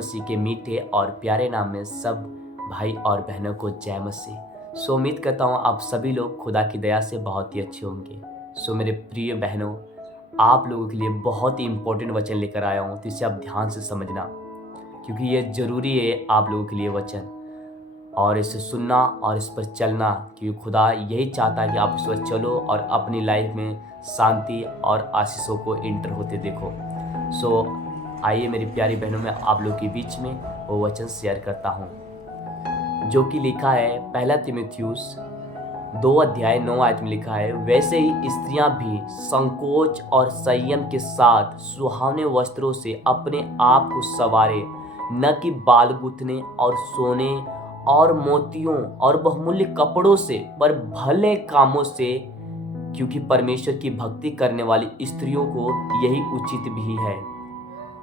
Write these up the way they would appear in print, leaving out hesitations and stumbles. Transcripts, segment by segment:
मसीह के मीठे और प्यारे नाम में सब भाई और बहनों को जय मसीह। उम्मीद करता हूँ आप सभी लोग खुदा की दया से बहुत ही अच्छे होंगे। मेरे प्रिय बहनों, आप लोगों के लिए बहुत ही इम्पोर्टेंट वचन लेकर आया हूँ, तो इसे आप ध्यान से समझना, क्योंकि ये ज़रूरी है आप लोगों के लिए वचन, और इसे सुनना और इस पर चलना, क्योंकि खुदा यही चाहता है कि आप इस पर चलो और अपनी लाइफ में शांति और आशीषों को इंटर होते देखो। आइए मेरी प्यारी बहनों, में आप लोग के बीच में वो वचन शेयर करता हूँ जो कि लिखा है पहला तीमुथियुस 2:9 में लिखा है, वैसे ही स्त्रियां भी संकोच और संयम के साथ सुहावने वस्त्रों से अपने आप को संवारे, न कि बाल गूंथने और सोने और मोतियों और बहुमूल्य कपड़ों से, पर भले कामों से, क्योंकि परमेश्वर की भक्ति करने वाली स्त्रियों को यही उचित भी है।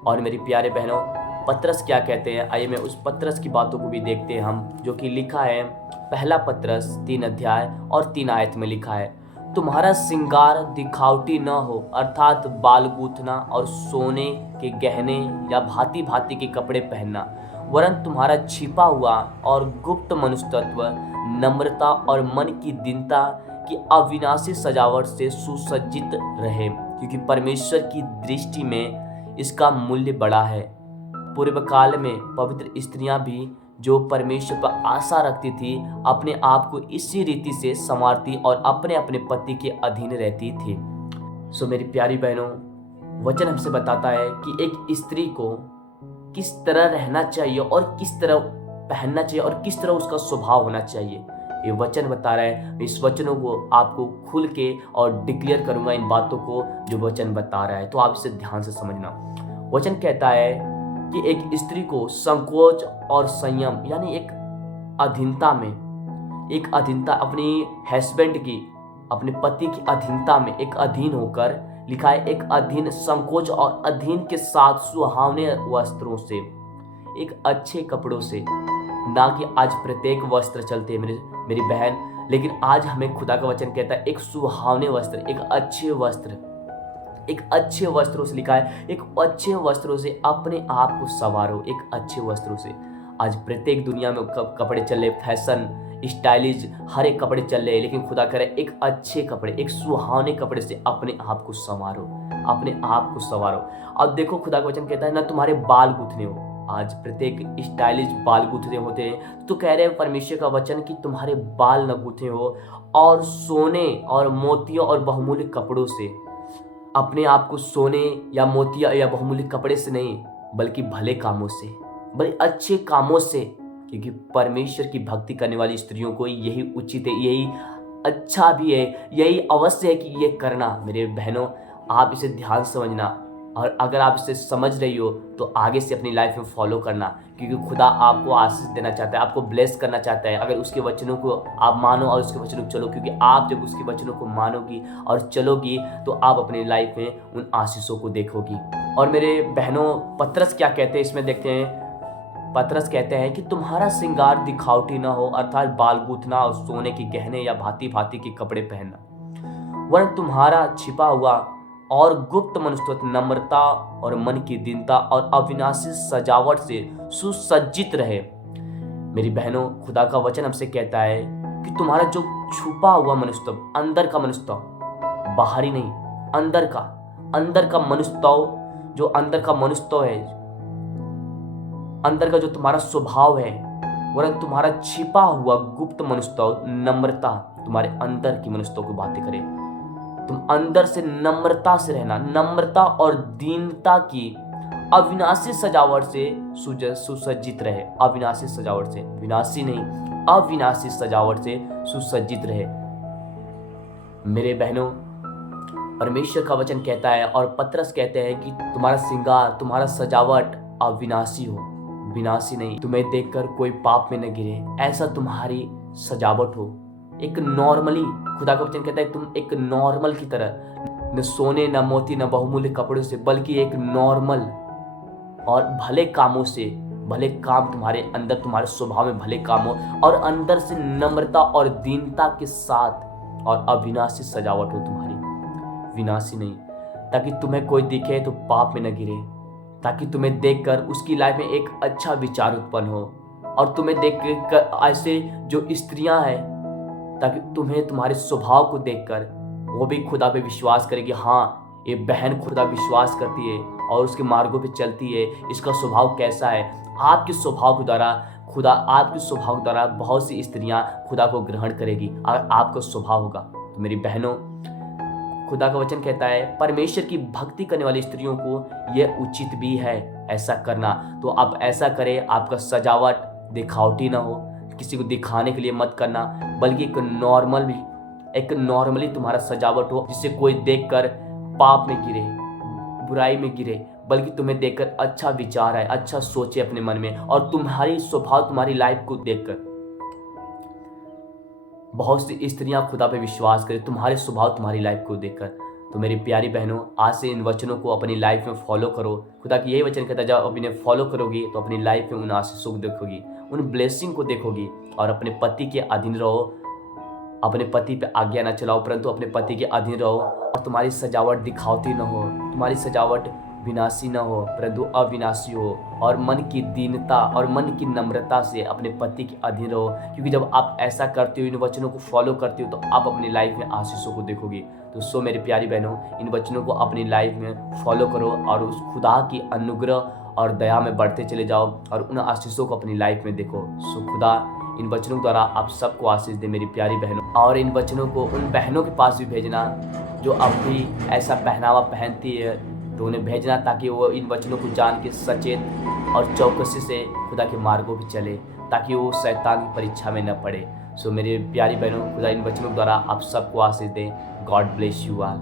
और मेरी प्यारे बहनों, पतरस क्या कहते हैं, आइए मैं उस पतरस की बातों को भी देखते हैं हम, जो कि लिखा है पहला पतरस 3 अध्याय और 3 आयत में लिखा है, तुम्हारा श्रृंगार दिखावटी न हो, अर्थात बाल गूंथना और सोने के गहने या भांति भांति के कपड़े पहनना, वरन तुम्हारा छिपा हुआ और गुप्त मनुष्यत्व नम्रता और मन की दीनता की अविनाशी सजावट से सुसज्जित रहे, क्योंकि परमेश्वर की दृष्टि में इसका मूल्य बड़ा है। पूर्व काल में पवित्र स्त्रियां भी जो परमेश्वर पर आशा रखती थी, अपने आप को इसी रीति से संवारती और अपने अपने पति के अधीन रहती थी। मेरी प्यारी बहनों, वचन हमसे बताता है कि एक स्त्री को किस तरह रहना चाहिए और किस तरह पहनना चाहिए और किस तरह उसका स्वभाव होना चाहिए। ये वचन बता रहा है। इस वचनों को आपको खुल के और डिक्लेयर करूंगा, इन बातों को जो वचन बता रहा है, तो आप इसे ध्यान से समझना। वचन कहता है कि एक स्त्री को संकोच और संयम, यानी एक अधीनता में, एक अधीनता अपनी हस्बैंड की, अपने पति की अधीनता में, एक अधीन होकर, लिखा है एक अधीन, संकोच और अधीन के साथ सुहावने वस्त्रों से, एक अच्छे कपड़ों से, ना कि आज प्रत्येक वस्त्र चलते हैं मेरी बहन, लेकिन आज हमें खुदा का वचन कहता है एक सुहावने वस्त्र, एक अच्छे वस्त्र, एक अच्छे वस्त्रों से, लिखा है एक अच्छे वस्त्रों से अपने आप को संवारो, एक अच्छे वस्त्रों से। आज प्रत्येक दुनिया में कपड़े चल रहे, फैशन, स्टाइलिश, हर एक कपड़े चल रहे हैं, लेकिन खुदा कह रहा है एक अच्छे कपड़े, एक सुहावने कपड़े से अपने आप को संवारो, अपने आप को संवारो। अब देखो, खुदा का वचन कहता है ना तुम्हारे बाल गूंथने हो। आज प्रत्येक स्टाइलिश बाल गूंथने होते हैं, तो कह रहे हैं परमेश्वर का वचन कि तुम्हारे बाल न गूंथे हो, और सोने और मोतियों और बहुमूल्य कपड़ों से, अपने आप को सोने या मोतिया या बहुमूल्य कपड़े से नहीं, बल्कि भले कामों से, बल्कि अच्छे कामों से, क्योंकि परमेश्वर की भक्ति करने वाली स्त्रियों को यही उचित है, यही अच्छा भी है, यही अवश्य है कि ये करना। मेरे बहनों, आप इसे ध्यान समझना, और अगर आप इसे समझ रही हो तो आगे से अपनी लाइफ में फॉलो करना, क्योंकि खुदा आपको आशीष देना चाहता है, आपको ब्लेस करना चाहता है, अगर उसके वचनों को आप मानो और उसके वचनों को चलो। क्योंकि आप जब उसके वचनों को मानोगी और चलोगी, तो आप अपनी लाइफ में उन आशीषों को देखोगी। और मेरे बहनों, पतरस क्या कहते हैं इसमें देखते हैं। पतरस कहते हैं कि तुम्हारा श्रृंगार दिखावटी ना हो, अर्थात बाल गूंथना और सोने के गहने या भांति भांति के कपड़े पहनना, वरन तुम्हारा छिपा हुआ और गुप्त मनुष्यत्व नम्रता और मन की दीनता और अविनाशी सजावट से सुसज्जित रहे। मेरी बहनों, खुदा का वचन हमसे कहता है कि तुम्हारा जो छुपा हुआ मनुष्यत्व, अंदर का मनुष्यत्व, बाहरी नहीं, अंदर का मनुष्यत्व, जो अंदर का मनुष्यत्व है, अंदर का जो तुम्हारा स्वभाव है, वरन तुम्हारा छिपा हुआ गुप्त मनुष्यत्व नम्रता, तुम्हारे अंदर की मनुष्यत्व की बातें करें। तुम अंदर से नम्रता से रहना, नम्रता और दीनता की अविनाशी सजावट से सुसज्जित रहे। अविनाशी सजावट से, विनाशी नहीं, अविनाशी सजावट से सुसज्जित रहे। मेरे बहनों, परमेश्वर का वचन कहता है और पतरस कहते हैं कि तुम्हारा श्रृंगार, तुम्हारा सजावट अविनाशी हो, विनाशी नहीं। तुम्हें देखकर कोई पाप में न गिरे, ऐसा तुम्हारी सजावट हो। एक नॉर्मली, खुदा का वचन कहता है तुम एक नॉर्मल की तरह, न सोने न मोती न बहुमूल्य कपड़ों से, बल्कि एक नॉर्मल और भले कामों से, भले काम तुम्हारे अंदर, तुम्हारे स्वभाव में भले काम हो, और अंदर से नम्रता और दीनता के साथ, और अविनाशी सजावट हो तुम्हारी, विनाशी नहीं, ताकि तुम्हें कोई दिखे तो पाप में न गिरे, ताकि तुम्हें देखकर उसकी लाइफ में एक अच्छा विचार उत्पन्न हो, और तुम्हें देख कर ऐसे जो स्त्रियां हैं, ताकि तुम्हें तुम्हारे स्वभाव को देखकर वो भी खुदा पे विश्वास करेगी। हाँ, ये बहन खुदा विश्वास करती है और उसके मार्गों पे चलती है, इसका स्वभाव कैसा है। आपके स्वभाव के द्वारा खुदा, आपके स्वभाव के द्वारा बहुत सी स्त्रियां खुदा को ग्रहण करेगी अगर आपका स्वभाव होगा। तो मेरी बहनों, खुदा का वचन कहता है परमेश्वर की भक्ति करने वाली स्त्रियों को यह उचित भी है ऐसा करना। तो आप ऐसा करें, आपका सजावट दिखावटी ना हो, किसी को दिखाने के लिए मत करना, बल्कि एक नॉर्मली तुम्हारा सजावट हो, जिससे कोई देखकर पाप में गिरे, बुराई में गिरे, बल्कि तुम्हें देखकर अच्छा विचार आए, अच्छा सोचे अपने मन में, और तुम्हारी स्वभाव, तुम्हारी लाइफ को देखकर बहुत सी स्त्रियां खुदा पे विश्वास करें, तुम्हारे स्वभाव, तुम्हारी लाइफ को देखकर। तो मेरी प्यारी बहनों, आज से इन वचनों को अपनी लाइफ में फॉलो करो। खुदा की यही वचन कहता है, जब आप इन्हें फॉलो करोगी तो अपनी लाइफ में उन आशीषों को देखोगी, उन ब्लेसिंग को देखोगी, और अपने पति के अधीन रहो। अपने पति पे आज्ञा ना चलाओ, परंतु अपने पति के अधीन रहो, और तुम्हारी सजावट दिखावटी न हो, तुम्हारी सजावट विनाशी न हो, परंतु अविनाशी हो, और मन की दीनता और मन की नम्रता से अपने पति के अधीन रहो। क्योंकि जब आप ऐसा करते हो, इन वचनों को फॉलो करते हो, तो आप अपनी लाइफ में आशीषों को देखोगे। तो मेरी प्यारी बहनों, इन वचनों को अपनी लाइफ में फॉलो करो और उस खुदा की अनुग्रह और दया में बढ़ते चले जाओ, और उन आशीषों को अपनी लाइफ में देखो। खुदा इन वचनों द्वारा आप सबको आशीष दे मेरी प्यारी बहनों, और इन वचनों को उन बहनों के पास भी भेजना जो अब भी ऐसा पहनावा पहनती है, तो उन्हें भेजना, ताकि वो इन वचनों को जान के सचेत और चौकसी से खुदा के मार्गों पर चले, ताकि वो शैतान की परीक्षा में न पड़े। मेरी प्यारी बहनों, खुदा इन वचनों द्वारा आप सबको आशीष दें। God bless you all.